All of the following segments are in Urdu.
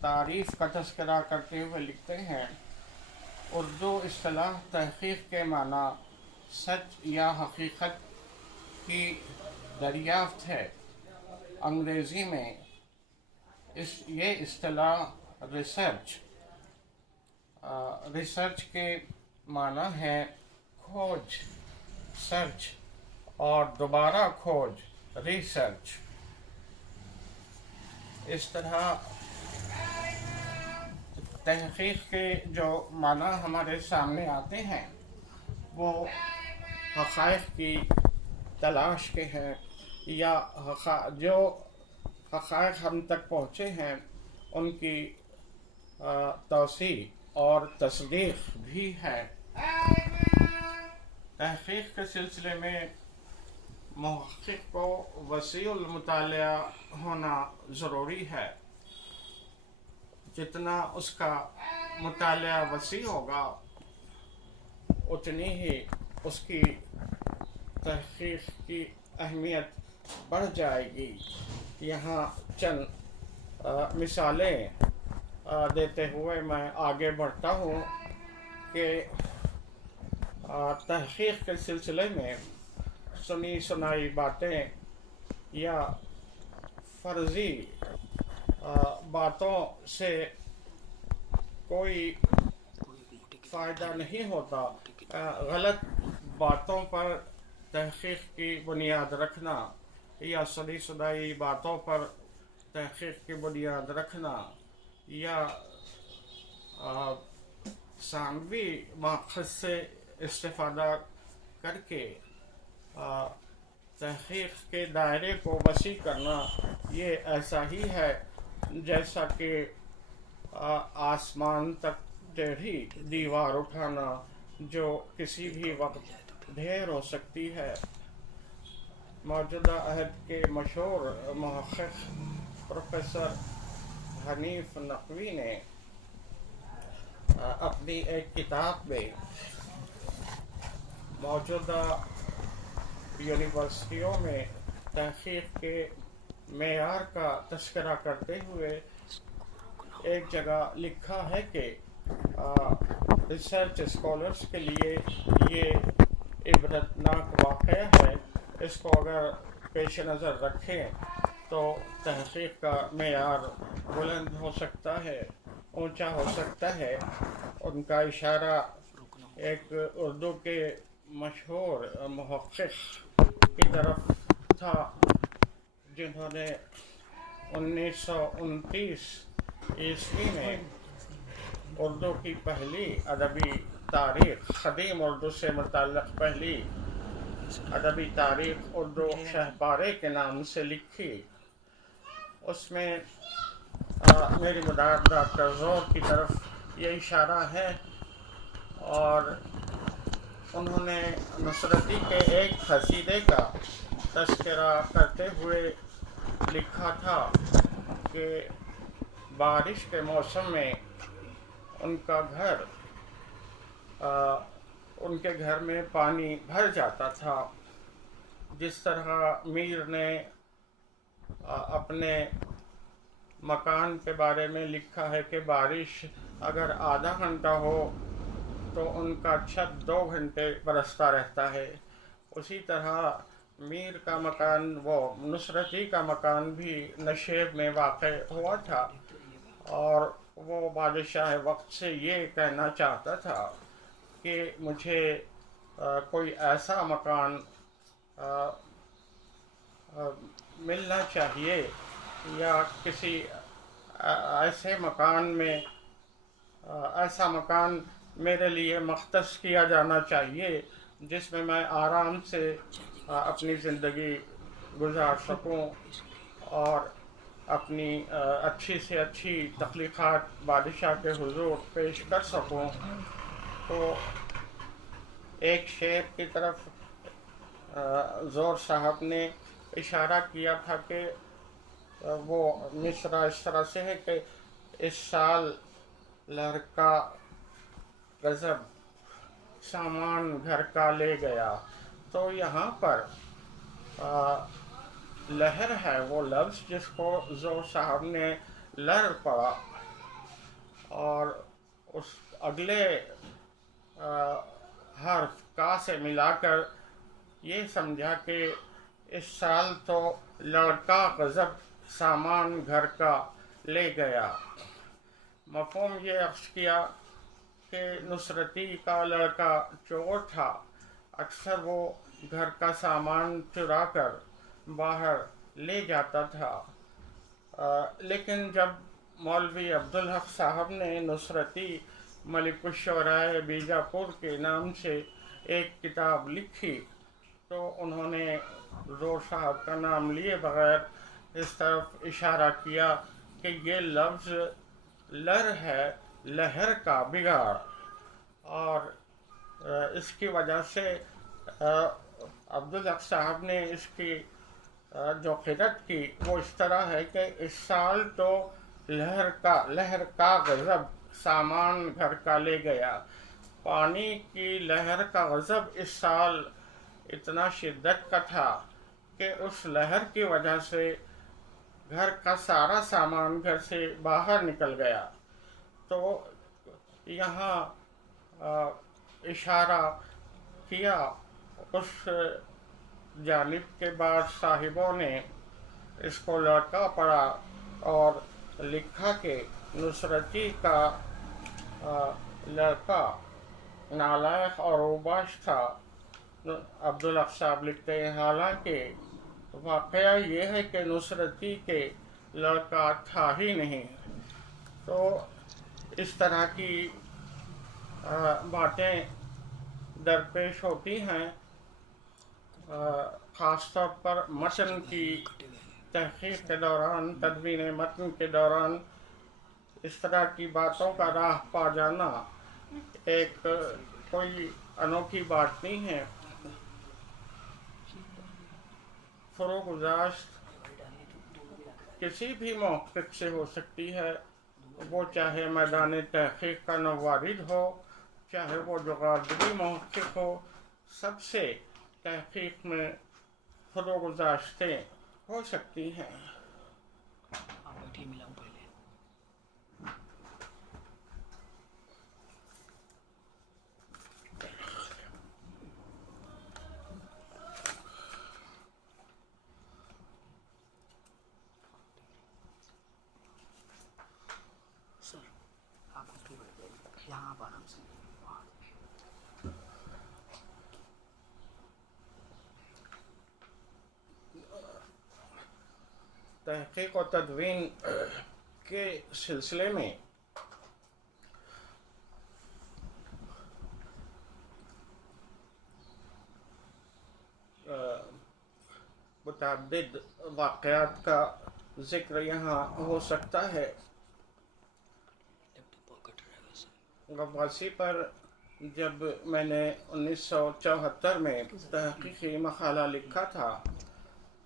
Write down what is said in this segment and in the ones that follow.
تعریف کا تذکرہ کرتے ہوئے لکھتے ہیں، اردو اصطلاح تحقیق کے معنی سچ یا حقیقت کی دریافت ہے۔ انگریزی میں یہ اصطلاح ریسرچ کے معنی ہے کھوج، سرچ، اور دوبارہ کھوج، ریسرچ۔ اس طرح تحقیق کے جو معنی ہمارے سامنے آتے ہیں وہ حقائق کی تلاش کے ہیں، یا جو حقائق ہم تک پہنچے ہیں ان کی توثیق اور تصدیق بھی ہے۔ تحقیق کے سلسلے میں محقق کو وسیع المطالعہ ہونا ضروری ہے۔ جتنا اس کا مطالعہ وسیع ہوگا اتنی ہی اس کی تحقیق کی اہمیت بڑھ جائے گی۔ یہاں چند مثالیں دیتے ہوئے میں آگے بڑھتا ہوں کہ تحقیق کے سلسلے میں سنی سنائی باتیں یا فرضی باتوں سے کوئی فائدہ نہیں ہوتا۔ غلط باتوں پر تحقیق کی بنیاد رکھنا یا سنی سنائی باتوں پر تحقیق کی بنیاد رکھنا یا ثانوی ماخذ سے استفادہ کر کے تحقیق کے دائرے کو وسیع کرنا، یہ ایسا ہی ہے جیسا کہ آسمان تک ٹیڑھی دیوار اٹھانا جو کسی بھی وقت ڈھیر ہو سکتی ہے۔ موجودہ عہد کے مشہور محقق پروفیسر حنیف نقوی نے اپنی ایک کتاب میں موجودہ یونیورسٹیوں میں تحقیق کے معیار کا تذکرہ کرتے ہوئے ایک جگہ لکھا ہے کہ ریسرچ اسکالرس کے لیے یہ عبرتناک واقعہ ہے۔ اس کو اگر پیش نظر رکھیں تو تحقیق کا معیار بلند ہو سکتا ہے، اونچا ہو سکتا ہے۔ ان کا اشارہ ایک اردو کے مشہور محقق کی طرف تھا جنہوں نے 1929 عیسوی میں اردو کی پہلی ادبی تاریخ، قدیم اردو سے متعلق پہلی ادبی تاریخ اردو شہپارے کے نام سے لکھی۔ اس میں میری مداد ڈاکٹر زور کی طرف یہ اشارہ ہے، اور انہوں نے نصرتی کے ایک قصیدے کا تذکرہ کرتے ہوئے لکھا تھا کہ بارش کے موسم میں ان کے گھر میں پانی بھر جاتا تھا۔ جس طرح میر نے اپنے مکان کے بارے میں لکھا ہے کہ بارش اگر آدھا گھنٹہ ہو تو ان کا چھت 2 گھنٹے برستا رہتا ہے، اسی طرح میر کا مکان، وہ نصرتی کا مکان بھی نشیب میں واقع ہوا تھا، اور وہ بادشاہ وقت سے یہ کہنا چاہتا تھا کہ مجھے کوئی ایسا مکان ملنا چاہیے یا کسی ایسے مکان میں ایسا مکان میرے لیے مختص کیا جانا چاہیے جس میں میں آرام سے اپنی زندگی گزار سکوں اور اپنی اچھی سے اچھی تخلیقات بادشاہ کے حضور پیش کر سکوں۔ تو ایک شعر کی طرف زور صاحب نے اشارہ کیا تھا کہ وہ مصرع اس طرح سے ہے کہ اس سال لڑکا غضب سامان گھر کا لے گیا۔ تو یہاں پر لہر ہے وہ لفظ جس کو زور صاحب نے لہر پڑا، اور اس اگلے حرف کا سے ملا کر یہ سمجھا کہ اس سال تو لڑکا غضب سامان گھر کا لے گیا۔ مفہوم یہ عرض کیا کہ نصرتی کا لڑکا چور تھا، اکثر وہ گھر کا سامان چرا کر باہر لے جاتا تھا۔ لیکن جب مولوی عبدالحق صاحب نے نصرتی ملک الشعراء بیجاپور کے نام سے ایک کتاب لکھی تو انہوں نے زور صاحب کا نام لیے بغیر اس طرف اشارہ کیا کہ یہ لفظ لر ہے، لہر کا بگاڑ، اور اس کی وجہ سے عبدالحق صاحب نے اس کی جو قرت کی وہ اس طرح ہے کہ اس سال تو لہر کا غضب سامان گھر کا لے گیا۔ پانی کی لہر کا غضب اس سال اتنا شدت کا تھا کہ اس لہر کی وجہ سے گھر کا سارا سامان گھر سے باہر نکل گیا۔ تو یہاں اشارہ کیا اس جانب کے بعد صاحبوں نے اس کو لڑکا پڑھا اور لکھا کہ نصرتی کا لڑکا نالائق اور اوباش تھا۔ عبدالحق صاحب لکھتے ہیں حالانکہ واقعہ یہ ہے کہ نصرتی کے لڑکا تھا ہی نہیں۔ تو اس طرح کی باتیں درپیش ہوتی ہیں، خاص طور پر متن کی تحقیق کے دوران، تدوین متن کے دوران اس طرح کی باتوں کا راہ پا جانا ایک کوئی انوکھی بات نہیں ہے۔ فروگزاشت کسی بھی محقق سے ہو سکتی ہے، وہ چاہے میدان تحقیق کا نوارد ہو، چاہے وہ جغرافیائی محقق ہو، سب سے تحقیق میں فروگزاشتیں ہو سکتی ہیں۔ تحقیق و تدوین کے سلسلے میں متعدد واقعات کا ذکر یہاں ہو سکتا ہے۔ غواصی پر جب میں نے 1974 میں تحقیقی مقالہ لکھا تھا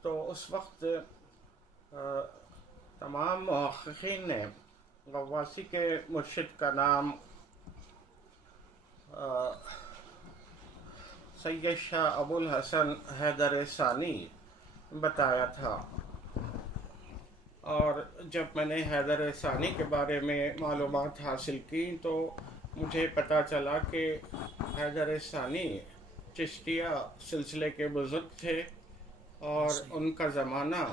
تو اس وقت تمام محققین نے غواصی کے مرشد کا نام سید شاہ ابو الحسن حیدر ثانی بتایا تھا، اور جب میں نے حیدر ثانی کے بارے میں معلومات حاصل کی تو مجھے پتہ چلا کہ حیدر ثانی چشتیہ سلسلے کے بزرگ تھے اور ان کا زمانہ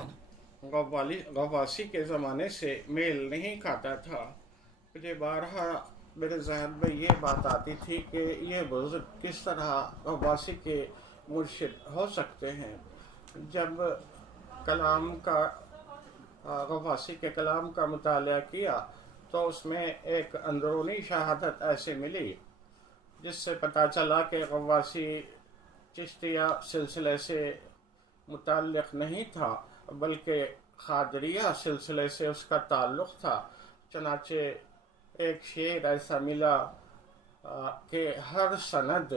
غواصی کے زمانے سے میل نہیں کھاتا تھا۔ مجھے بارہا میرے ذہن میں یہ بات آتی تھی کہ یہ بزرگ کس طرح غواصی کے مرشد ہو سکتے ہیں۔ جب غواصی کے کلام کا مطالعہ کیا تو اس میں ایک اندرونی شہادت ایسے ملی جس سے پتہ چلا کہ غواصی چشتیہ سلسلے سے متعلق نہیں تھا بلکہ قادریہ سلسلے سے اس کا تعلق تھا۔ چنانچہ ایک شعر ایسا ملا کہ ہر سند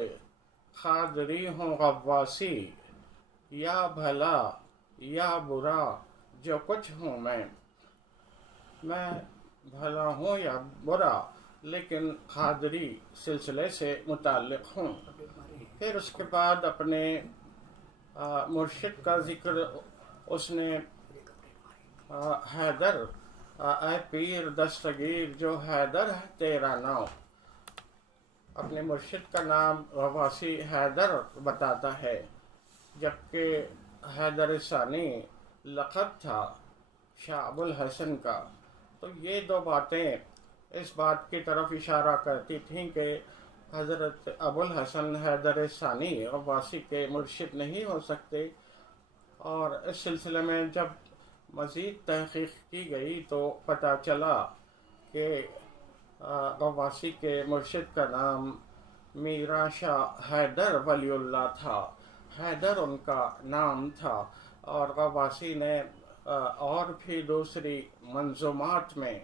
قادری ہوں غواصی، یا بھلا یا برا جو کچھ ہوں میں بھلا ہوں یا برا لیکن قادری سلسلے سے متعلق ہوں۔ پھر اس کے بعد اپنے مرشد کا ذکر اس نے حیدر اے پیر دستگیر جو حیدر ہے تیرا نام، اپنے مرشد کا نام غواثی حیدر بتاتا ہے، جبکہ حیدر ثانی لقب تھا شاہ ابو الحسن کا۔ تو یہ دو باتیں اس بات کی طرف اشارہ کرتی تھیں کہ حضرت ابو الحسن حیدر ثانی غواثی کے مرشد نہیں ہو سکتے۔ اور اس سلسلے میں جب مزید تحقیق کی گئی تو پتہ چلا کہ غواثی کے مرشد کا نام میرا شاہ حیدر ولی اللہ تھا، حیدر ان کا نام تھا، اور غواثی نے اور بھی دوسری منظومات میں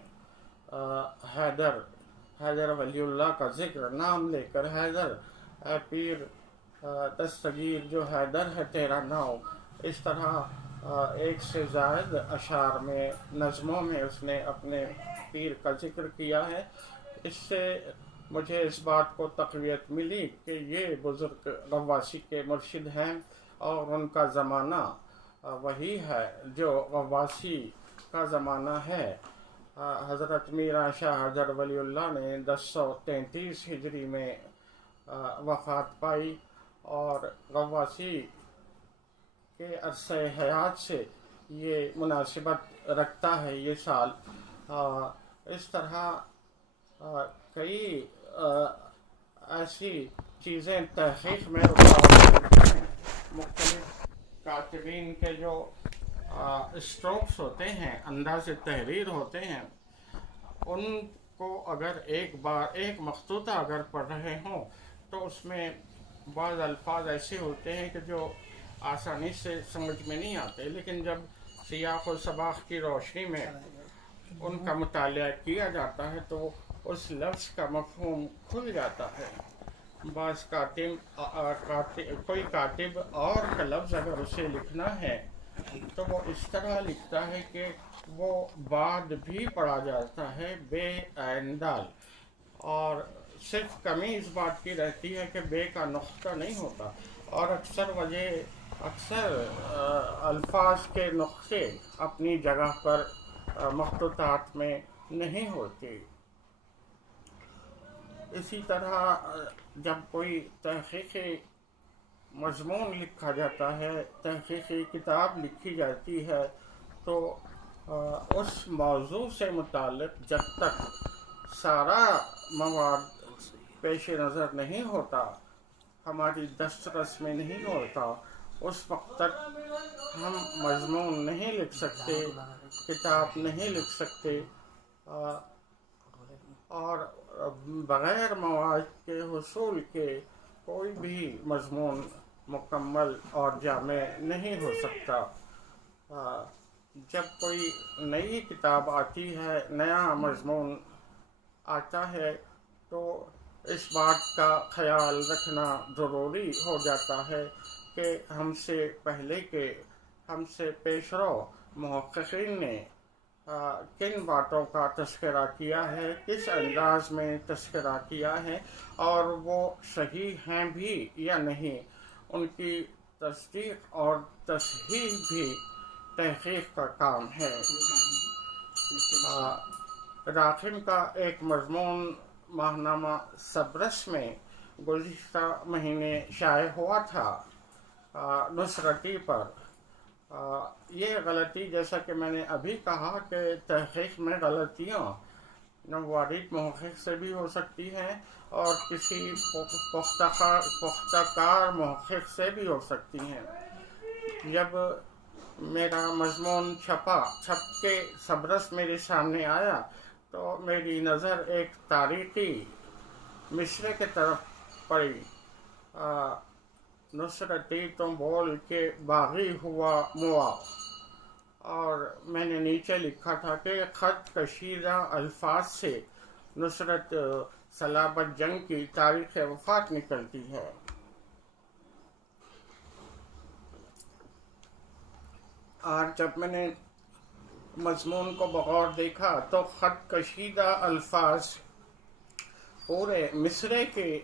حیدر ولی اللہ کا ذکر نام لے کر حیدر اے پیر دستگیر جو حیدر ہے تیرا نام، اس طرح ایک سے زائد اشعار میں نظموں میں اس نے اپنے پیر کا ذکر کیا ہے۔ اس سے مجھے اس بات کو تقویت ملی کہ یہ بزرگ غواثی کے مرشد ہیں، اور ان کا زمانہ وہی ہے جو غواثی کا زمانہ ہے۔ حضرت میرا شاہ حیدر ولی اللہ نے 1033 ہجری میں وفات پائی، اور غواثی کے عرصہ حیات سے یہ مناسبت رکھتا ہے یہ سال۔ اس طرح کئی ایسی چیزیں تحقیق میں رکاوٹ ہیں۔ مختلف کاتبین کے جو اسٹروکس ہوتے ہیں، انداز تحریر ہوتے ہیں، ان کو اگر ایک بار ایک مخطوطہ اگر پڑھ رہے ہوں تو اس میں بعض الفاظ ایسے ہوتے ہیں کہ جو آسانی سے سمجھ میں نہیں آتے، لیکن جب سیاق و سباق کی روشنی میں ان کا مطالعہ کیا جاتا ہے تو اس لفظ کا مفہوم کھل جاتا ہے۔ بعض کوئی کاتب اور کا لفظ اگر اسے لکھنا ہے تو وہ اس طرح لکھتا ہے کہ وہ بعد بھی پڑھا جاتا ہے بے عین دال، اور صرف کمی اس بات کی رہتی ہے کہ بے کا نقطہ نہیں ہوتا، اور اکثر الفاظ کے نقطے اپنی جگہ پر مخطوطات میں نہیں ہوتے۔ اسی طرح جب کوئی تحقیقی مضمون لکھا جاتا ہے، تحقیقی کتاب لکھی جاتی ہے، تو اس موضوع سے متعلق جب تک سارا مواد پیش نظر نہیں ہوتا، ہماری دسترس میں نہیں ہوتا، اس وقت تک ہم مضمون نہیں لکھ سکتے، کتاب نہیں لکھ سکتے، اور بغیر مواد کے حصول کے کوئی بھی مضمون مکمل اور جامع نہیں ہو سکتا۔ جب کوئی نئی کتاب آتی ہے، نیا مضمون آتا ہے، تو اس بات کا خیال رکھنا ضروری ہو جاتا ہے کہ ہم سے پیشرو محققین نے کن باتوں کا تذکرہ کیا ہے، کس انداز میں تذکرہ کیا ہے، اور وہ صحیح ہیں بھی یا نہیں، ان کی تصدیق اور تصحیح بھی تحقیق کا کام ہے۔ راکھم کا ایک مضمون ماہنامہ سبرس میں گزشتہ مہینے شائع ہوا تھا نصرتی پر۔ یہ غلطی، جیسا کہ میں نے ابھی کہا کہ تحقیق میں غلطیاں نوارد محقق سے بھی ہو سکتی ہیں اور کسی پختہ کار محقق سے بھی ہو سکتی ہیں۔ جب میرا مضمون چھپ کے سبرس میرے سامنے آیا تو میری نظر ایک تاریخی مصرے کی طرف پڑی۔ نصرتی تم بول کے باغی ہوا موا، اور میں نے نیچے لکھا تھا کہ خط کشیدہ الفاظ سے نصرت صلابت جنگ کی تاریخ وفات نکلتی ہے۔ اور جب میں نے مضمون کو بغور دیکھا تو خط کشیدہ الفاظ پورے مصرے کے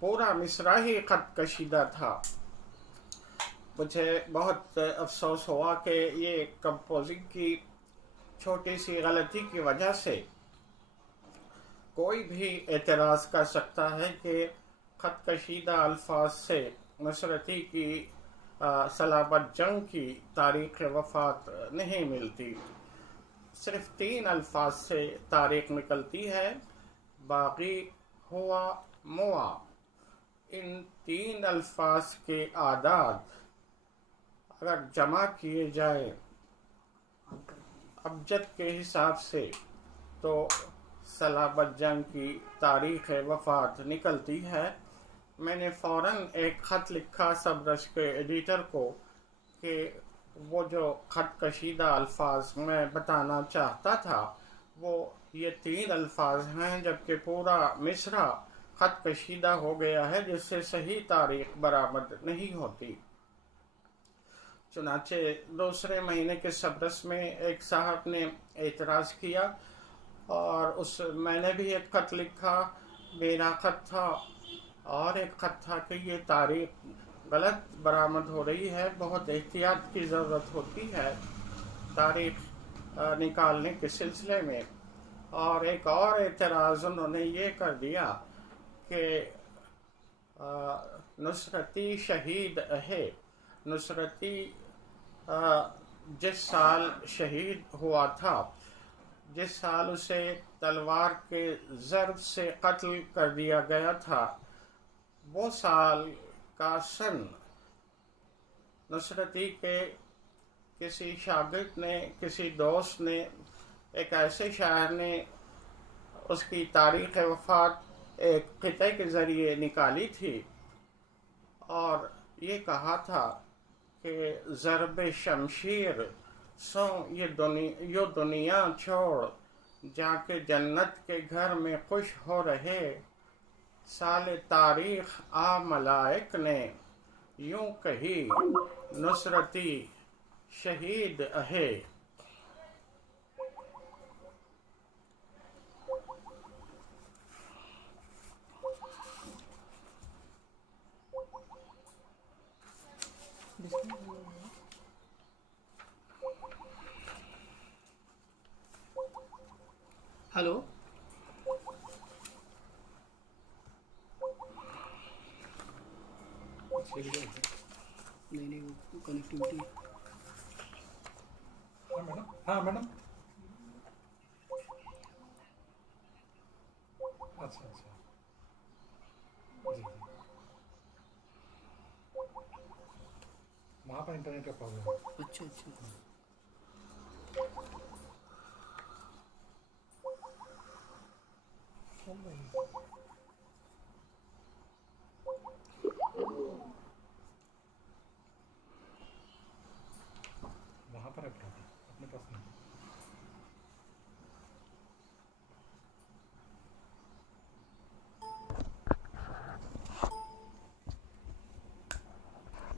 پورا مصرع ہی خط کشیدہ تھا۔ مجھے بہت افسوس ہوا کہ یہ کمپوزنگ کی چھوٹی سی غلطی کی وجہ سے کوئی بھی اعتراض کر سکتا ہے کہ خط کشیدہ الفاظ سے نصرتی کی سلابت جنگ کی تاریخ وفات نہیں ملتی. صرف 3 الفاظ سے تاریخ نکلتی ہے: باغی، ہوا، موا. ان 3 الفاظ کے اعداد اگر جمع کیے جائے ابجد کے حساب سے تو سلابت جنگ کی تاریخ وفات نکلتی ہے. میں نے فوراً ایک خط لکھا سبرش کے ایڈیٹر کو کہ وہ جو خط کشیدہ الفاظ میں بتانا چاہتا تھا وہ یہ 3 الفاظ ہیں، جبکہ پورا مصرع خط کشیدہ ہو گیا ہے جس سے صحیح تاریخ برآمد نہیں ہوتی. چنانچہ دوسرے مہینے کے سبرس میں ایک صاحب نے اعتراض کیا اور میں نے بھی ایک خط لکھا. میرا خط تھا اور ایک خط تھا کہ یہ تاریخ غلط برآمد ہو رہی ہے، بہت احتیاط کی ضرورت ہوتی ہے تاریخ نکالنے کے سلسلے میں. اور ایک اور اعتراض انہوں نے یہ کر دیا کہ نصرتی شہید ہے. نصرتی جس سال شہید ہوا تھا، جس سال اسے تلوار کے ضرب سے قتل کر دیا گیا تھا، وہ سال کا سن نصرتی کے کسی شاگرد نے، کسی دوست نے، ایک ایسے شاعر نے اس کی تاریخ وفات ایک خطے کے ذریعے نکالی تھی اور یہ کہا تھا کہ ضرب شمشیر سو یہ دنیا چھوڑ، جا کے جنت کے گھر میں خوش ہو رہے. سال تاریخ آ ملائک نے یوں کہی، نصرتی شہید ہے. ہلو، نہیں وہ کنیکٹیوٹی. ہاں میڈم، ہاں میڈم. اچھا اچھا، جی جی، وہاں پر انٹرنیٹ کا پرابلم ہے. اچھا اچھا. وہاں پر ہے پرابلم، اپنے پاس نہیں.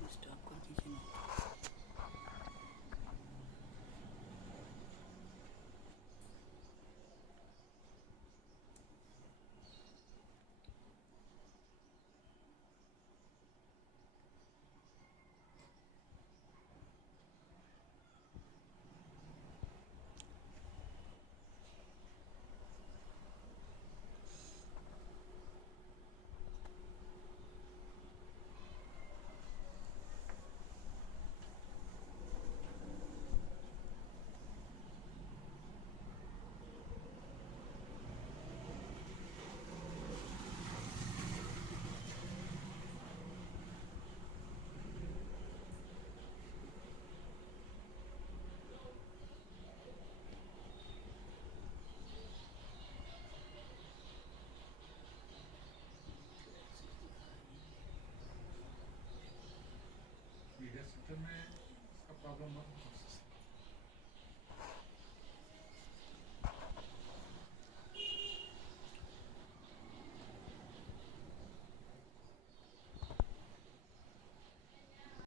اسٹاپ کر دیجیے نا. میڈیا سینٹر میں اس کا پرابلم نہ ہو.